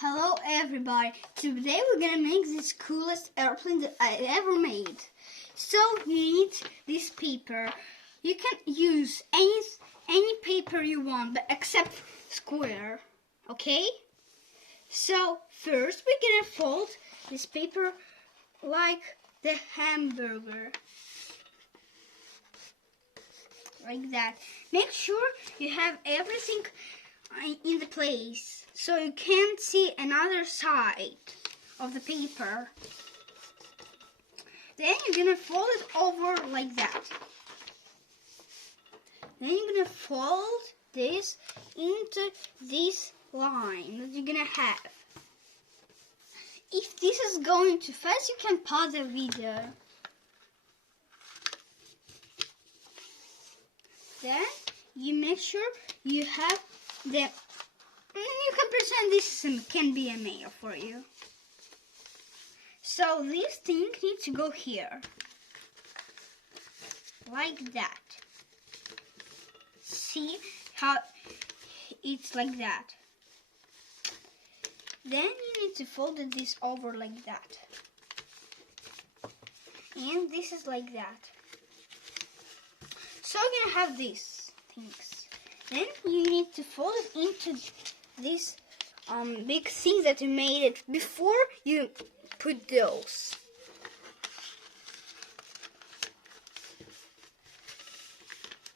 Hello everybody, today we're gonna make this coolest airplane that I ever made. So you need this paper. You can use any paper you want, but except square, okay? So first we're gonna fold this paper like the hamburger. Like that. Make sure you have everything in the place so you can't see another side of the paper. Then you're gonna fold it over like that. Then you're gonna fold this into this line that you're gonna have. If this is going too fast, you can pause the video. Then you make sure you have the. You can pretend this can be a mail for you. So this thing needs to go here, like that. See how it's like that. Then you need to fold this over like that, and this is like that. So you're gonna have these things. Then you need to fold it into this big thing that you made it before you put those.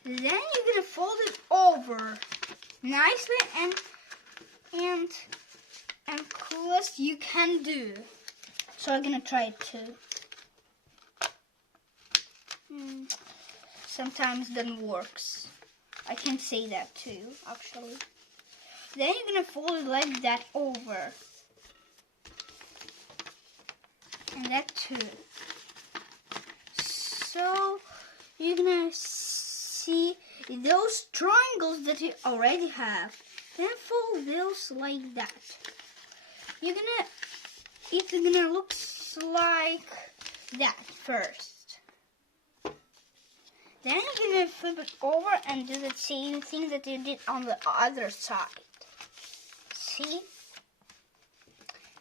Then you're gonna fold it over nicely and coolest you can do. So I'm gonna try it too. Sometimes it doesn't works. I can say that too, actually. Then you're gonna fold it like that over. And that too. So you're gonna see those triangles that you already have. Then fold those like that. It's gonna look like that first. Then you're gonna flip it over and do the same thing that you did on the other side. See?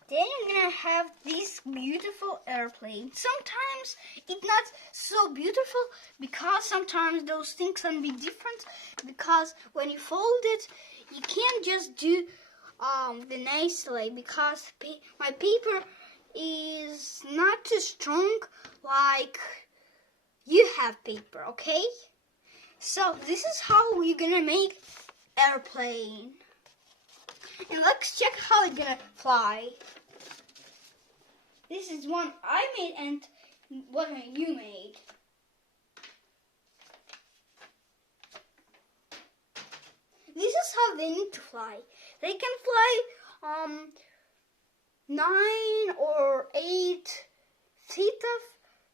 Then you're gonna have this beautiful airplane. Sometimes it's not so beautiful because sometimes those things can be different. Because when you fold it, you can't just do the nicely because my paper is not too strong like you have paper, okay? So this is how we're gonna make airplane. And let's check how it's gonna fly. This is one I made and what you made. This is how they need to fly. They can fly 9 or 8 feet of.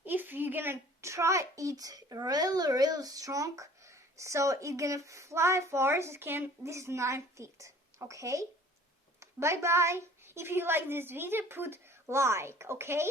If you're gonna try it really strong, so it's gonna fly far. This is 9 feet. Okay? Bye bye. If you like this video, put like, okay?